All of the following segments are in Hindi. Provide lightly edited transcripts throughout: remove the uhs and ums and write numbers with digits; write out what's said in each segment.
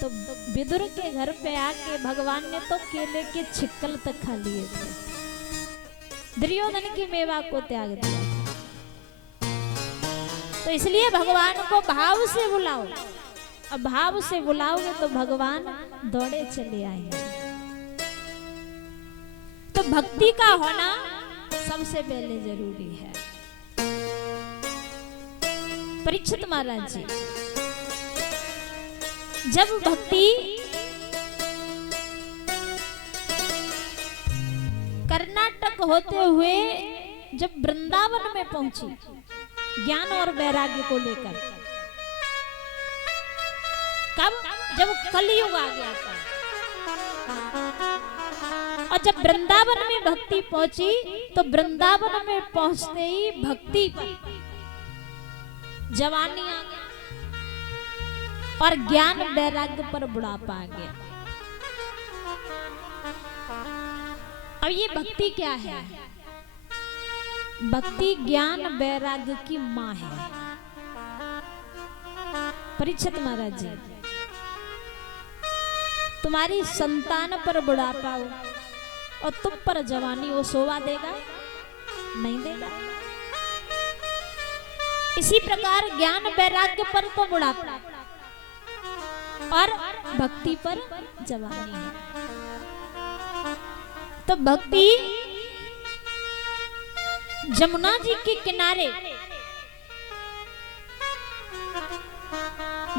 तो विदुर के घर पे आके भगवान ने तो केले के छिक्कल तक खा लिए थे, दुर्योधन की मेवा को त्याग दिया। तो इसलिए भगवान को भाव से बुलाओ, अब भाव से बुलाओगे तो भगवान दौड़े चले आएंगे। तो भक्ति का होना सबसे पहले जरूरी है। परीक्षित महाराज जी, जब भक्ति कर्नाटक होते हुए जब वृंदावन में पहुंची ज्ञान और वैराग्य को लेकर, कब? जब कलयुग आ गया था। और जब वृंदावन में भक्ति पहुंची तो वृंदावन में पहुंचते ही भक्ति पर जवानी आ गया और ज्ञान वैराग्य पर बुढ़ापा आ गया। अब ये भक्ति क्या है? भक्ति ज्ञान वैराग्य की मां है। परीक्षित महाराज जी, तुम्हारी संतान पर बुढ़ापा हो और तुम पर जवानी, वो शोभा देगा? नहीं देगा। इसी प्रकार ज्ञान वैराग्य पर तो बुढ़ापा और भक्ति पर जवानी है। तो भक्ति जमुना जी के किनारे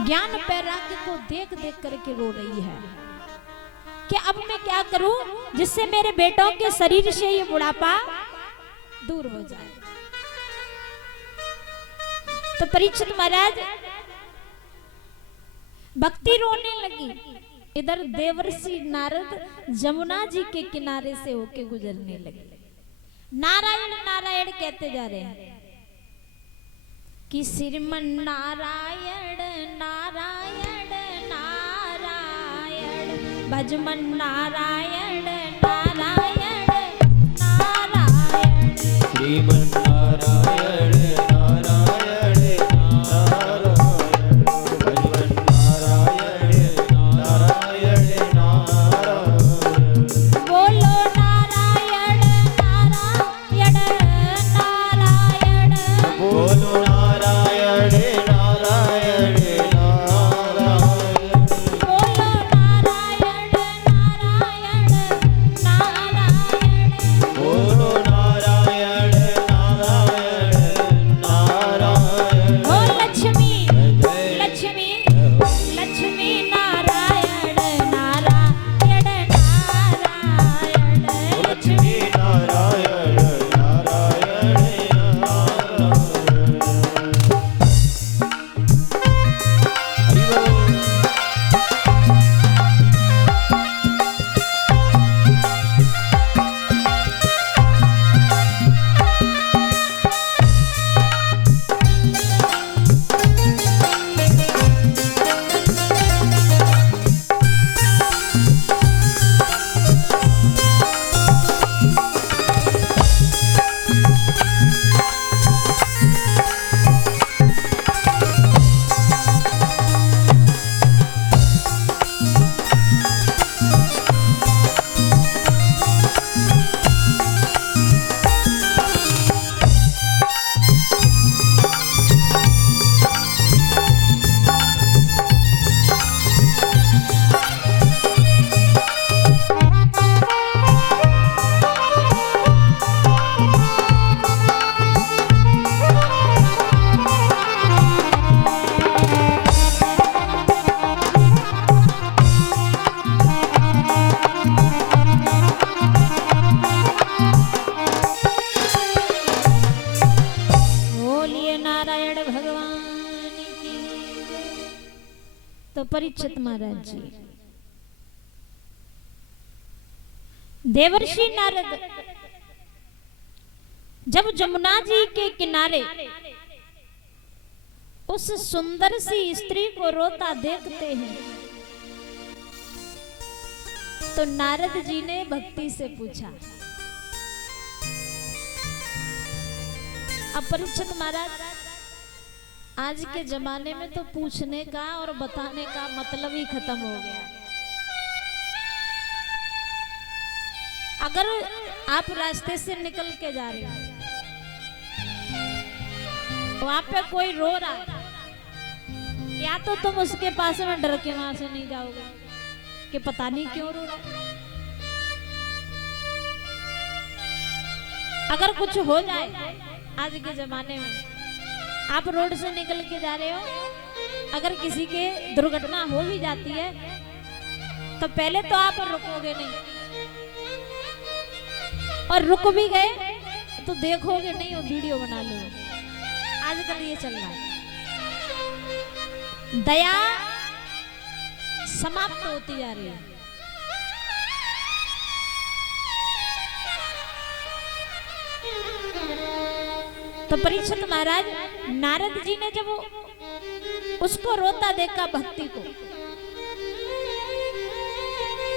ज्ञान वैराग्य को देख देख करके रो रही है कि अब मैं क्या करूं जिससे मेरे बेटों के शरीर से ये बुढ़ापा दूर हो जाए। तो परीक्षित महाराज भक्ति रोने लगी। इधर देवर्षि नारद जमुना जी के किनारे से होके गुजरने लगे, नारायण नारायण कहते जा रहे हैं कि श्रीमन नारायण नारायण नारायण, भजमन नारायण नारायण नारायण, श्रीमन नारायण तो परीक्षित महाराज जी, देवर्षि नारद जब जमुना जी के किनारे उस सुंदर सी स्त्री को रोता देखते हैं तो नारद जी ने भक्ति से पूछा। अब परीक्षित महाराज आज के जमाने में तो पूछने का और बताने का मतलब ही खत्म हो गया। अगर आप रास्ते से निकल के जा रहे हो, वहां पे कोई रो रहा है, या तो तुम उसके पास में डर के वहां से नहीं जाओगे कि पता नहीं क्यों रो रहा है। अगर कुछ हो जाए आज के जमाने में, आप रोड से निकल के जा रहे हो, अगर किसी के दुर्घटना हो भी जाती है तो पहले तो आप रुकोगे नहीं, और रुक भी गए तो देखोगे नहीं और वीडियो बना लो। आजकल ये चल रहा है। दया समाप्त होती जा रही है। तो परीक्षित महाराज, नारद जी ने जब उसको रोता देखा भक्ति को,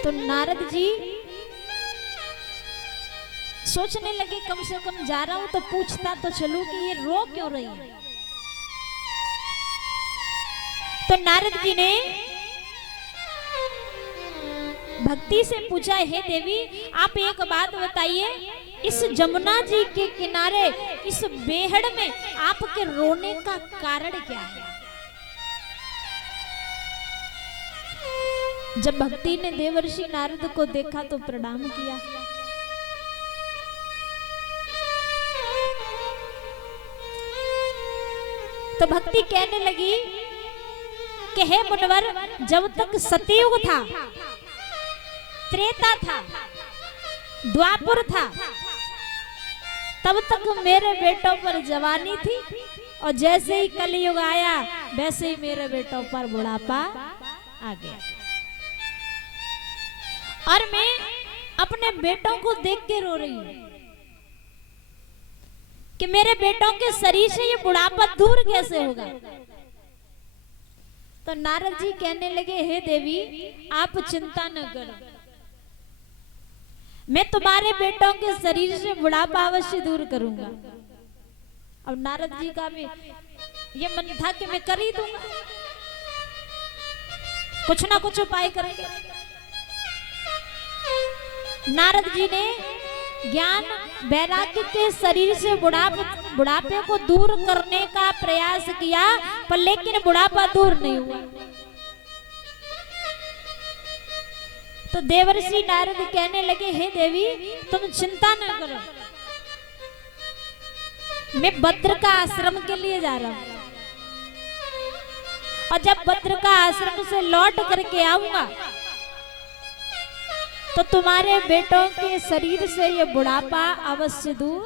तो नारद जी सोचने लगे कम से कम जा रहा हूं तो पूछता तो चलूं कि ये रो क्यों रही है। तो नारद जी ने भक्ति से पूछा, हे देवी आप एक बात बताइए, इस जमुना जी के किनारे इस बेहड़ में आपके रोने का कारण क्या है। जब भक्ति ने देवर्षि नारद को देखा तो प्रणाम किया। तो भक्ति कहने लगी कि हे मुनिवर, जब तक सतयुग था, त्रेता था, द्वापर था, तब तक मेरे बेटों पर जवानी थी, और जैसे ही कलयुग आया वैसे ही मेरे बेटों पर बुढ़ापा आ गया। और मैं अपने बेटों को देख के रो रही हूं कि मेरे बेटों के शरीर से ये बुढ़ापा दूर कैसे होगा। तो नारद जी कहने लगे, हे देवी आप चिंता न करो, मैं तुम्हारे बेटों के शरीर से बुढ़ापा अवश्य दूर करूंगा। अब नारद जी का भी ये मन था कि मैं कर ही दूंगा, कुछ ना कुछ उपाय करेंगे। नारद जी ने ज्ञान वैराग्य के शरीर से बुढ़ापे को दूर करने का प्रयास किया, पर लेकिन बुढ़ापा दूर नहीं हुआ। तो देवर्षि नारद कहने लगे, हे देवी तुम चिंता न करो, मैं भद्र का आश्रम के लिए जा रहा हूं, और जब भद्र का आश्रम से लौट करके आऊंगा तो तुम्हारे बेटों के शरीर से ये बुढ़ापा अवश्य दूर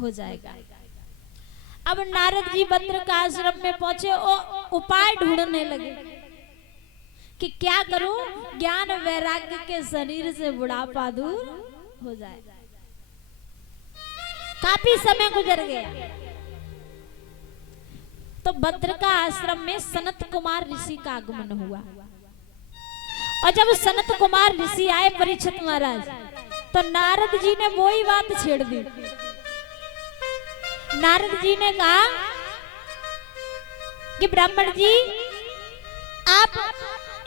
हो जाएगा। अब नारद जी भद्र का आश्रम में पहुंचे और उपाय ढूंढने लगे कि क्या करूं, ज्ञान वैराग्य के शरीर से बुढ़ापा दूर हो जाए। काफी समय गुजर गया तो भद्र का आश्रम में सनत कुमार ऋषि का आगमन हुआ। और जब सनत कुमार ऋषि आए परीक्षित महाराज, तो नारद जी ने वो ही बात छेड़ दी। नारद जी ने कहा कि ब्राह्मण जी आप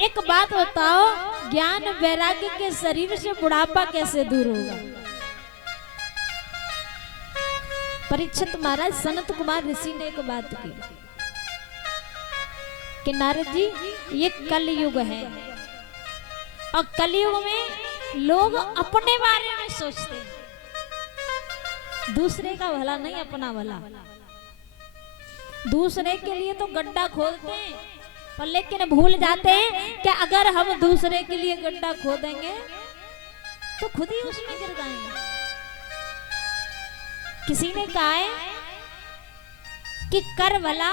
एक बात बताओ, ज्ञान वैराग्य के शरीर से बुढ़ापा कैसे दूर होगा। परीक्षित महाराज, सनत कुमार ऋषि ने एक बात की कि नारद जी ये कलयुग है, और कलयुग में लोग अपने बारे में सोचते हैं, दूसरे का भला नहीं अपना भला। दूसरे के लिए तो गड्ढा खोदते हैं, पर लेकिन भूल जाते हैं कि अगर हम दूसरे के लिए गड्ढा खोदेंगे तो खुद ही उसमें गिर जाएंगे। किसी ने कहा है कि कर भला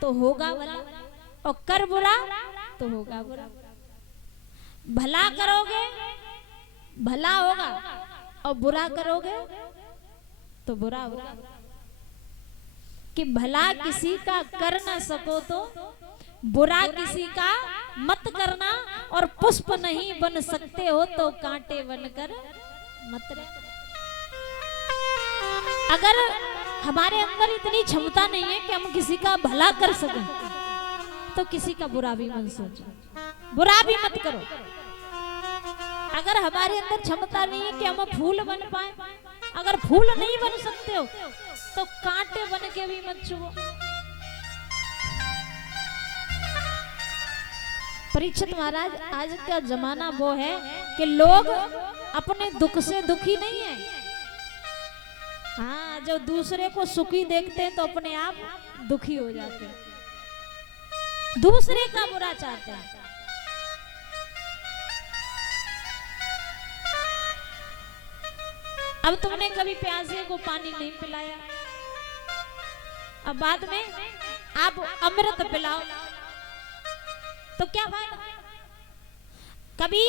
तो होगा भला, और कर बुरा तो होगा बुरा। भला करोगे भला होगा, और बुरा करोगे तो बुरा होगा। कि भला किसी का कर ना सको तो बुरा किसी का मत करना, और पुष्प नहीं बन सकते हो तो कांटे बनकर मत रहना। अगर हमारे अंदर इतनी क्षमता नहीं है कि हम किसी का भला कर सकें, तो किसी का बुरा भी मत सोचो, बुरा भी मत करो। अगर हमारे अंदर क्षमता नहीं है कि हम फूल बन पाए, अगर फूल नहीं बन सकते हो तो कांटे बन के भी मत छुओ। परीक्षित महाराज, आज का जमाना वो है कि लोग अपने दुख से दुखी नहीं है। हाँ, जो दूसरे को सुखी देखते हैं तो अपने आप दुखी हो जाते हैं, दूसरे का बुरा चाहते हैं। अब तुमने कभी प्यासे को पानी नहीं पिलाया, अब बाद में आप अमृत पिलाओ तो क्या फायदा। कभी